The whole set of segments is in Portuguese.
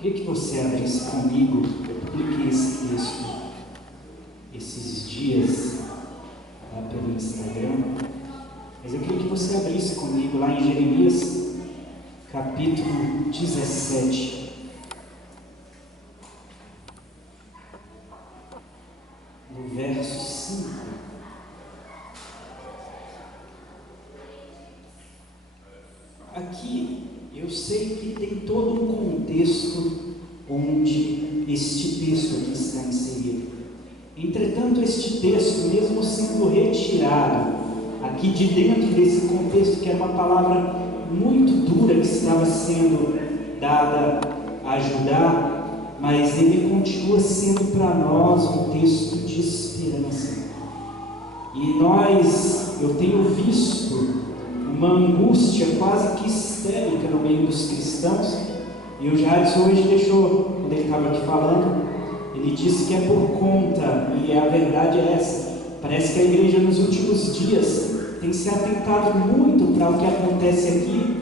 queria que você abrisse comigo. Eu publiquei esse texto esses dias lá pelo Instagram, mas eu queria que você abrisse comigo lá em Jeremias, capítulo 17. No verso 5. Aqui eu sei que tem todo um contexto onde este texto aqui está inserido. Entretanto, este texto, mesmo sendo retirado aqui de dentro desse contexto, que era uma palavra muito dura que estava sendo dada a ajudar, mas ele continua sendo para nós um texto de esperança. E eu tenho visto uma angústia quase que histérica no meio dos cristãos, e o Jadson hoje deixou, quando ele estava aqui falando, ele disse que é por conta, e a verdade é essa, parece que a igreja nos últimos dias tem se atentado muito para o que acontece aqui,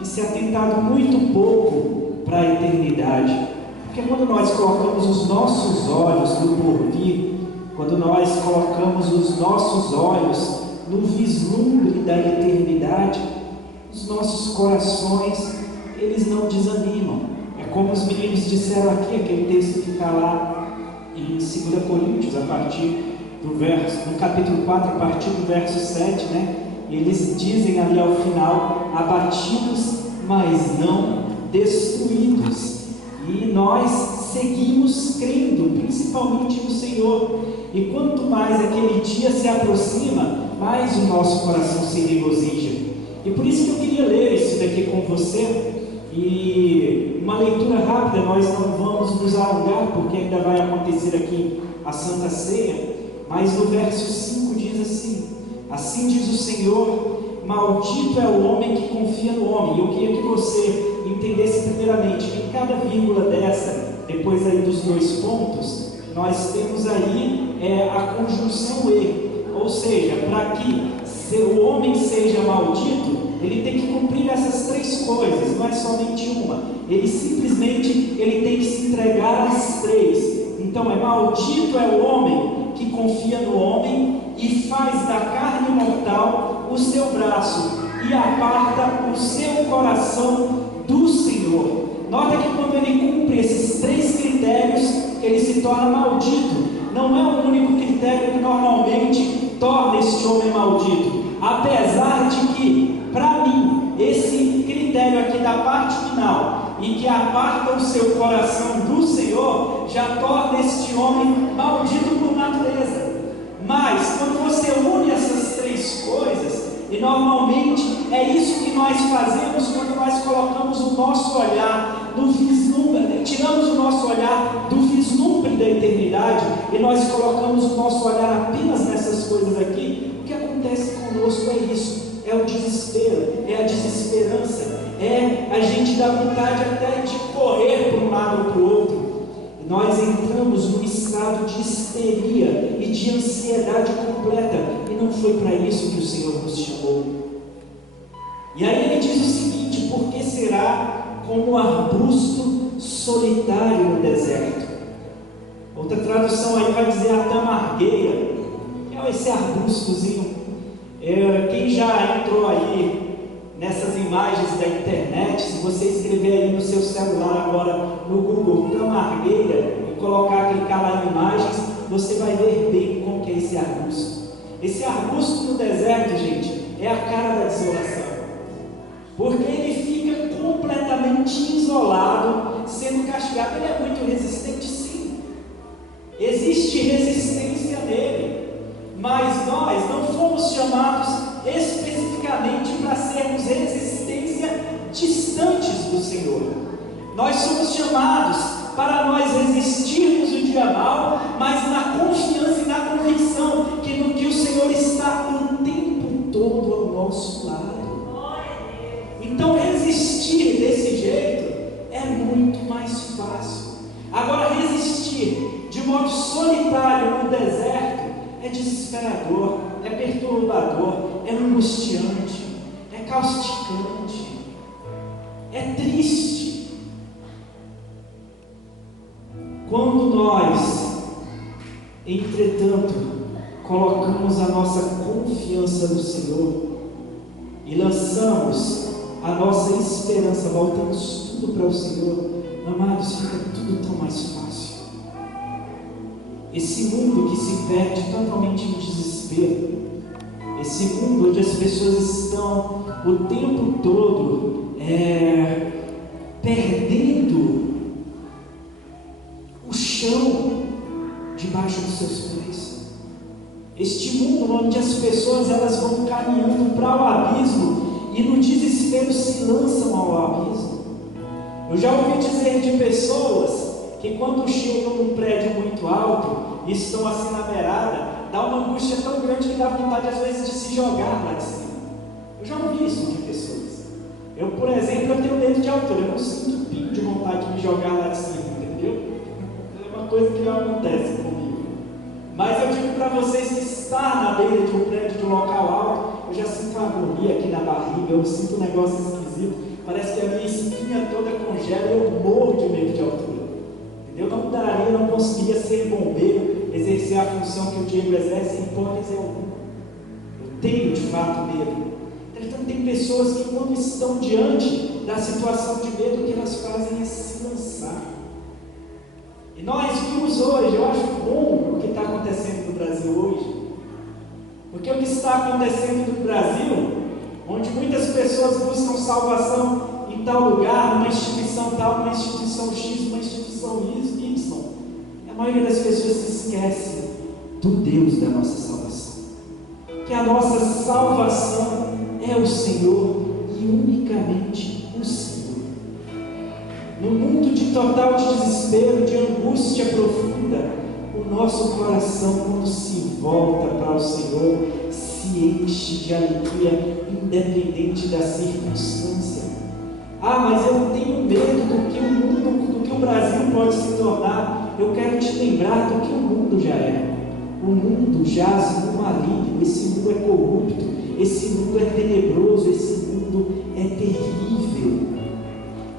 e se atentado muito pouco para a eternidade. Porque quando nós colocamos os nossos olhos no porvir, quando nós colocamos os nossos olhos no vislumbre da eternidade, os nossos corações, eles não desanimam. É como os meninos disseram aqui, aquele texto que está lá em 2 Coríntios, a partir do no capítulo 4, a partir do verso 7, né? Eles dizem ali ao final: abatidos, mas não destruídos. E nós seguimos crendo, principalmente no Senhor. E quanto mais aquele dia se aproxima, mais o nosso coração se regozija. E por isso que eu queria ler isso daqui com você. E uma leitura rápida, nós não vamos nos alongar, porque ainda vai acontecer aqui a Santa Ceia. Mas no verso 5 diz assim: assim diz o Senhor, maldito é o homem que confia no homem. E eu queria que você entendesse primeiramente que em cada vírgula dessa, depois aí dos dois pontos, nós temos aí a conjunção e. Ou seja, para que o homem seja maldito, ele tem que cumprir essas três coisas, não é somente uma. Ele simplesmente tem que se entregar às três. Então maldito é o homem que confia no homem e faz da carne mortal o seu braço e aparta o seu coração do Senhor. Nota que quando ele cumpre esses três critérios, ele se torna maldito. Não é o único critério que normalmente torna este homem maldito. Apesar de que, para mim, esse critério aqui da parte final, e que aparta o seu coração do Senhor, já torna este homem maldito por natureza. Mas, quando você une essas três coisas, e normalmente é isso que nós fazemos quando nós colocamos o nosso olhar no vislumbre, tiramos o nosso olhar do vislumbre da eternidade e nós colocamos o nosso olhar apenas nessas coisas aqui, o que acontece conosco é isso, é o desespero, é a desesperança, é a gente dar vontade até de correr para um lado ou para o outro. Nós entramos num estado de histeria e de ansiedade completa, e não foi para isso que o Senhor nos chamou. E aí ele diz o seguinte: por que será como um arbusto solitário no deserto? Outra tradução aí vai dizer a tamargueira, que é esse arbustozinho. Quem já entrou aí nessas imagens da internet, se você escrever aí no seu celular agora no Google tamargueira e clicar lá em imagens, você vai ver bem como que é esse arbusto. Esse arbusto no deserto, gente, é a cara da desolação, porque ele fica completamente isolado, sendo castigado. Ele é muito resistente, sim, existe resistência nele, mas nós não fomos chamados especificamente para sermos resistência distantes do Senhor. Nós somos chamados para nós resistirmos o dia mal, mas na confiança e na convicção que o Senhor está o tempo todo ao nosso lado. Então resistir desse jeito é muito mais fácil. Agora resistir de modo solitário no deserto é desesperador, é perturbador, é angustiante, é causticante, é triste. Quando nós, entretanto, colocamos a nossa confiança no Senhor e lançamos a nossa esperança, voltamos tudo para o Senhor, amados, fica tudo tão mais fácil. Esse mundo que se perde totalmente em desespero, esse mundo onde as pessoas estão o tempo todo perdendo o chão debaixo dos seus pés. Este mundo onde as pessoas elas vão caminhando para o abismo e no desespero se lançam ao abismo. Eu já ouvi dizer de pessoas que quando chegam num prédio muito alto e estão assim na beirada, dá uma angústia tão grande que dá vontade às vezes de se jogar lá de cima. Eu já ouvi isso de pessoas. Eu, por exemplo, eu tenho medo de altura, eu não sinto um pingo de vontade de me jogar lá de cima, entendeu? É uma coisa que não acontece comigo. Mas eu digo para vocês que estar na beira de um prédio, de um local alto, eu já sinto uma agonia aqui na barriga, eu sinto um negócio esquisito, parece que a minha espinha toda congela e eu morro de medo de altura. Eu não daria, não conseguiria ser bombeiro, exercer a função que o Diego exerce em hipótese alguma. Eu tenho de fato medo. Então tem pessoas que quando estão diante da situação de medo, o que elas fazem é se lançar. E nós vimos hoje, eu acho bom o que está acontecendo no Brasil hoje, porque o que está acontecendo no Brasil, onde muitas pessoas buscam salvação em tal lugar, numa instituição tal, numa instituição X, numa instituição Y, a maioria das pessoas se esquece do Deus da nossa salvação, que a nossa salvação é o Senhor e unicamente o Senhor. No mundo de total desespero, de angústia profunda, o nosso coração, quando se volta para o Senhor, se enche de alegria, independente da circunstância. Ah, mas eu tenho medo do que o mundo, do que o Brasil pode se tornar. Eu quero te lembrar do que o mundo já é. O mundo jaz no maligno, esse mundo é corrupto, esse mundo é tenebroso, esse mundo é terrível.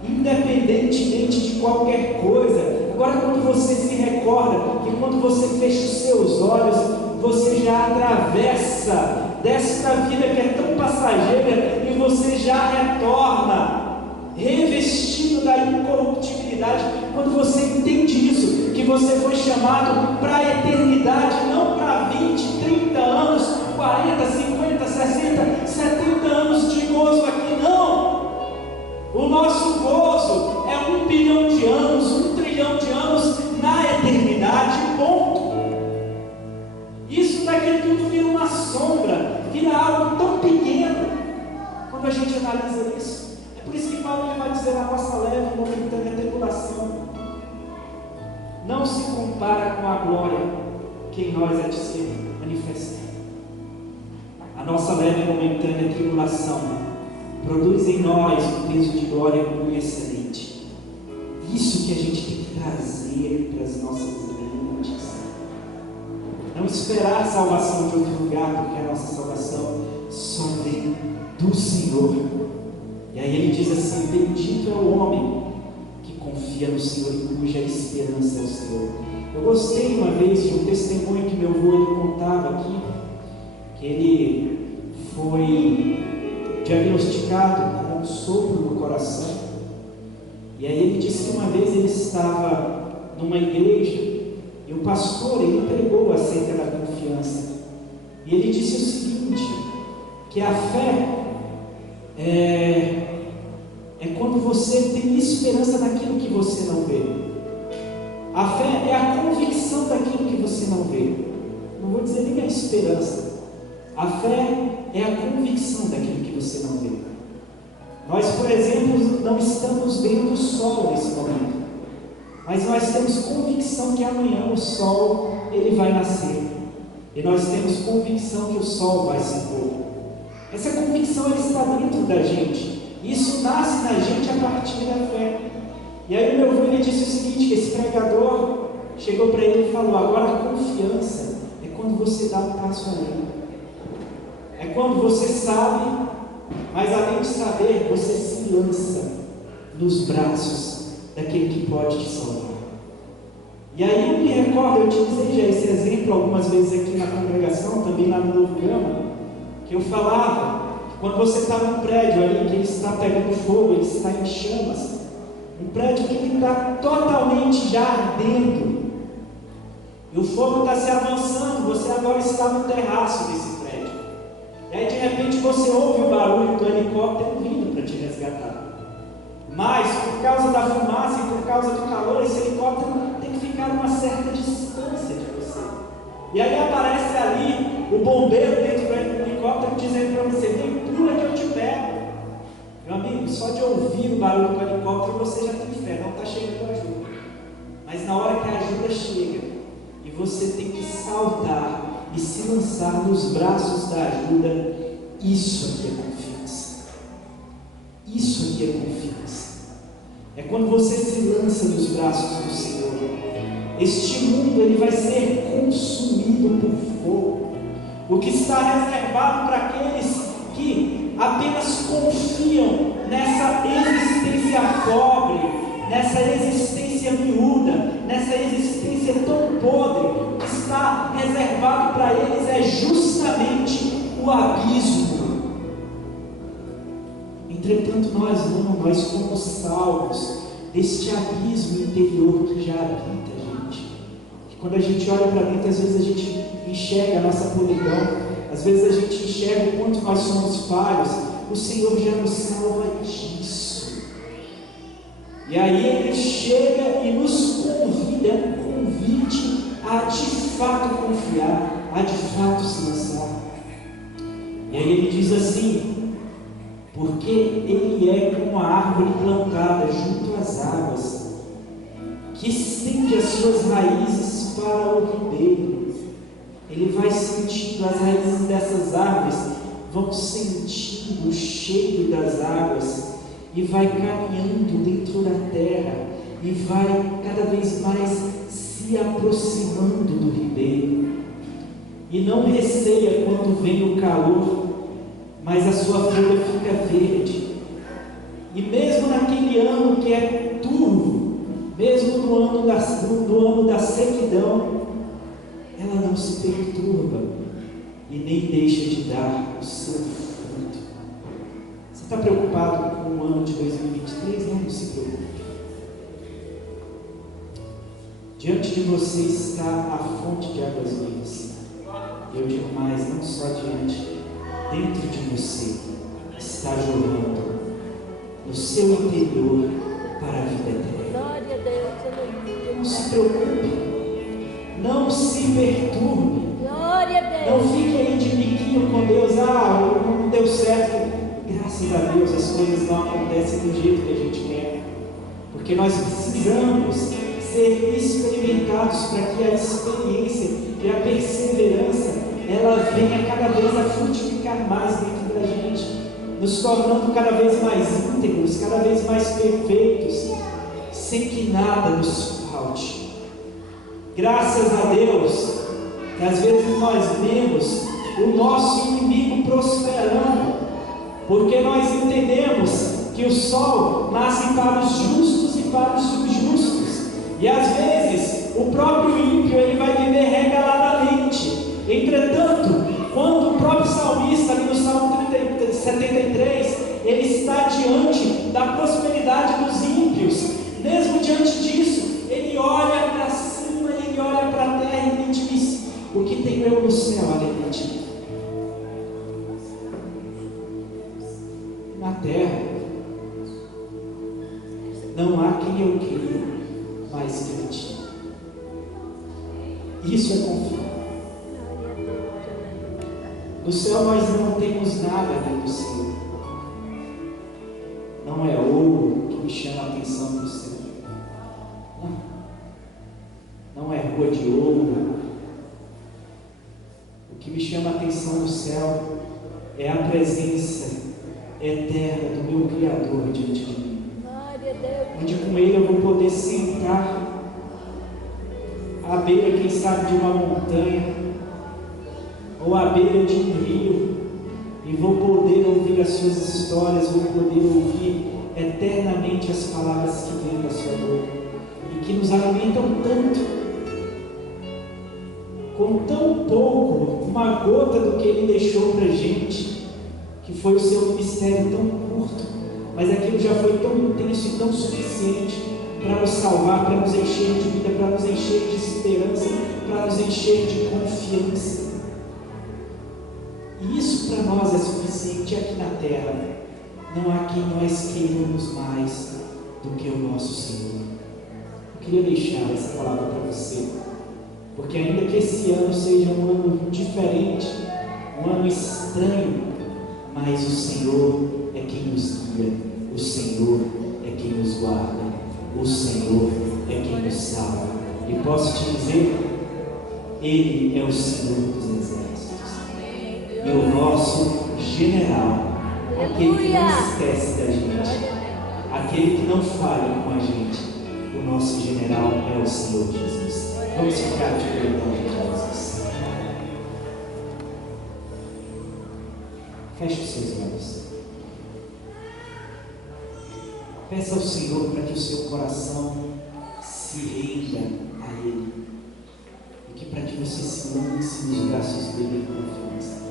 Independentemente de qualquer coisa, agora quando você se recorda que quando você fecha os seus olhos, você já atravessa desta vida que é tão passageira e você já retorna revestido da incorruptibilidade. Quando você entende isso, que você foi chamado para a eternidade, não para 20, 30 anos, 40, 50, 60, 70 anos de gozo aqui, não. O nosso gozo é 1 bilhão de anos, 1 trilhão de anos na eternidade, ponto. Isso daqui tudo vira uma sombra, vira algo tão pequeno quando a gente analisa isso. É por isso que Paulo vai dizer: a nossa leve e momentânea tribulação não se compara com a glória que em nós é de ser manifestada. A nossa leve e momentânea tribulação produz em nós um peso de glória muito excelente. Isso que a gente tem que trazer para as nossas mentes. Não esperar salvação de outro lugar, porque a nossa salvação só vem do Senhor. E aí ele diz assim: bendito é o homem que confia no Senhor e cuja esperança é o Senhor. Eu gostei uma vez de um testemunho que meu avô ele contava aqui, que ele foi diagnosticado com um sopro no coração. E aí ele disse que uma vez ele estava numa igreja e o pastor ele pregou acerca da confiança. E ele disse o seguinte: que a fé é quando você tem esperança naquilo que você não vê. A fé é a convicção daquilo que você não vê. Não vou dizer nem a esperança. A fé é a convicção daquilo que você não vê. Nós, por exemplo, não estamos vendo o sol nesse momento, mas nós temos convicção que amanhã o sol ele vai nascer, e nós temos convicção que o sol vai se pôr. Essa convicção ela está dentro da gente. Isso nasce na gente a partir da fé. E aí o meu avô ele disse o seguinte: que esse pregador chegou para ele e falou: agora a confiança é quando você dá um passo além. É quando você sabe, mas além de saber, você se lança nos braços daquele que pode te salvar. E aí eu me recordo, eu utilizei já esse exemplo algumas vezes aqui na congregação, também lá no Novo Gama, que eu falava, que quando você está num prédio ali, que ele está pegando fogo, ele está em chamas, um prédio que está totalmente já ardendo, e o fogo está se avançando, você agora está no terraço desse prédio, e aí de repente você ouve o barulho do helicóptero vindo para te resgatar. Mas por causa da fumaça e por causa do calor, esse helicóptero tem que ficar a uma certa distância de você. E aí aparece ali o bombeiro dentro do helicóptero dizendo para você: vem, pula que eu te pego. Meu amigo, só de ouvir o barulho do helicóptero você já tem fé, não está chegando ajuda. Mas na hora que a ajuda chega e você tem que saltar e se lançar nos braços da ajuda, isso aqui é confiança. Isso aqui é confiança. É quando você se lança nos braços do Senhor. Este mundo ele vai ser consumido por fogo. O que está reservado para aqueles que apenas confiam nessa existência pobre, nessa existência miúda, nessa existência tão podre, o que está reservado para eles é justamente o abismo. Entretanto, nós somos salvos deste abismo interior que já habita a gente. Que quando a gente olha para dentro, às vezes a gente enxerga a nossa podridão, às vezes a gente enxerga o quanto nós somos falhos. O Senhor já nos salva disso. E aí Ele chega e nos convida, é um convite a de fato confiar, a de fato se lançar. E aí Ele diz assim: porque ele é como a árvore plantada junto às águas, que estende as suas raízes para o ribeiro. Ele vai sentindo, as raízes dessas árvores vão sentindo o cheiro das águas, e vai caminhando dentro da terra, e vai cada vez mais se aproximando do ribeiro, e não receia quando vem o calor, mas a sua folha fica verde. E mesmo naquele ano que é turvo, mesmo no ano da sequidão, ela não se perturba e nem deixa de dar o seu fruto. Você está preocupado com o ano de 2023? Não se preocupe. Diante de você está a fonte de águas vivas. Eu digo mais, não só dentro de você está jorrando no seu interior para a vida eterna. Glória a Deus. Não se preocupe, não se perturbe. Glória a Deus. Não fique aí de biquinho com Deus. Não deu certo. Graças a Deus as coisas não acontecem do jeito que a gente quer, porque nós precisamos ser experimentados para que a experiência e a perseverança ela venha cada vez a frutificar mais dentro da gente, nos tornando cada vez mais íntegros, cada vez mais perfeitos, sem que nada nos falte. Graças a Deus, que às vezes nós vemos o nosso inimigo prosperando, porque nós entendemos que o sol nasce para os justos e para os injustos, e às vezes o próprio ímpio ele vai viver regaladamente. Entretanto, quando o próprio salmista, ali no Salmo 73, ele está diante da prosperidade dos ímpios, mesmo diante disso, ele olha para cima, ele olha para a terra e ele diz: o que tenho eu no céu, além de ti? Na terra, não há quem eu queira mais que ti. Isso é confiar. No céu nós não temos nada além do Senhor. Não é ouro que me chama a atenção do céu. Não é rua de ouro. O que me chama a atenção no céu é a presença eterna do meu Criador diante de mim. Onde com Ele eu vou poder sentar à beira, quem sabe, de uma montanha, ou à beira de um rio, e vou poder ouvir as suas histórias, vou poder ouvir eternamente as palavras que vêm da sua boca, e que nos alimentam tanto, com tão pouco, uma gota do que Ele deixou para a gente, que foi o seu ministério tão curto, mas aquilo já foi tão intenso e tão suficiente para nos salvar, para nos encher de vida, para nos encher de esperança, para nos encher de confiança. E isso para nós é suficiente aqui na terra. Não há quem nós queiramos mais do que o nosso Senhor. Eu queria deixar essa palavra para você, porque ainda que esse ano seja um ano diferente, um ano estranho, mas o Senhor é quem nos guia, o Senhor é quem nos guarda, o Senhor é quem nos salva. E posso te dizer, Ele é o Senhor dos exércitos, e o nosso general, aquele que não esquece da gente, aquele que não falha com a gente, o nosso general é o Senhor Jesus. Vamos ficar de pé em nome de Jesus. Feche os seus olhos. Peça ao Senhor para que o seu coração se renda a Ele, e que para que você se lance nos braços dele com confiança.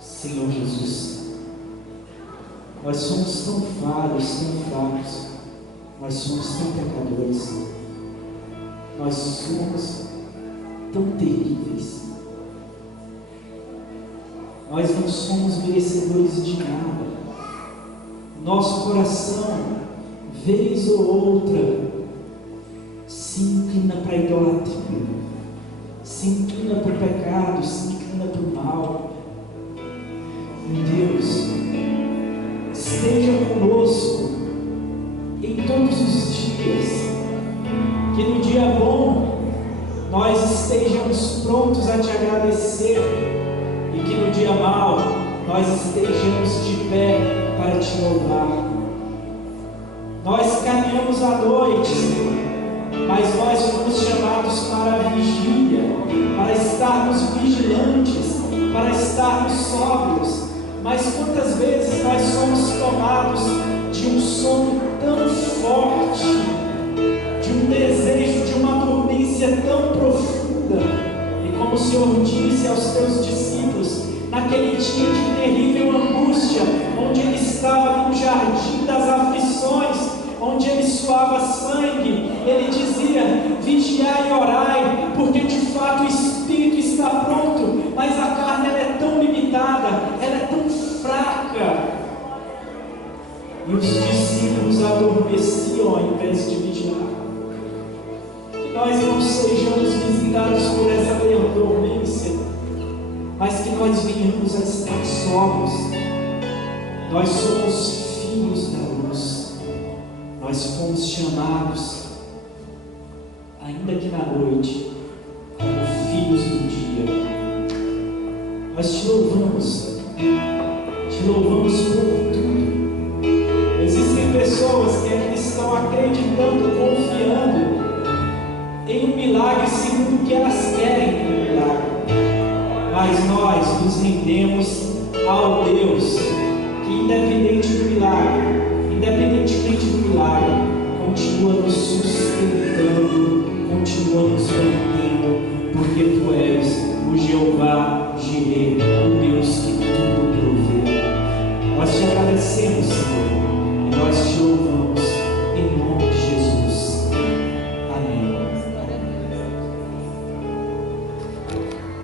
Senhor Jesus, nós somos tão falhos, tão fracos, nós somos tão pecadores, nós somos tão terríveis, nós não somos merecedores de nada. Nosso coração, vez ou outra, se inclina para a idolatria, se inclina para o pecado, se inclina para o mal. Deus, esteja conosco em todos os dias, que no dia bom nós estejamos prontos a te agradecer, e que no dia mau nós estejamos de pé para te louvar. Nós caminhamos à noite, Senhor, mas nós fomos chamados para a vigília, para estarmos vigilantes, para estarmos sóbrios. Mas quantas vezes nós somos tomados de um sono tão forte, de um desejo, de uma dormência tão profunda, e como o Senhor disse aos teus discípulos, naquele dia de terrível angústia, onde Ele estava no jardim das aflições, onde Ele suava sangue, Ele dizia: vigiai e orai, porque de fato o Espírito está pronto, mas a carne ela é tão limitada, ela é tão fraca. E os discípulos adormeciam ao invés de vigiar. Que nós não sejamos visitados por essa dormência, mas que nós venhamos a estar sóbrios. Nós somos filhos da luz, nós fomos chamados, ainda que na noite, como filhos do dia. Nós te louvamos por tudo. Existem pessoas que ainda estão acreditando, confiando em um milagre segundo o que elas querem no milagre. Mas nós nos rendemos ao Deus que, independente do milagre, independente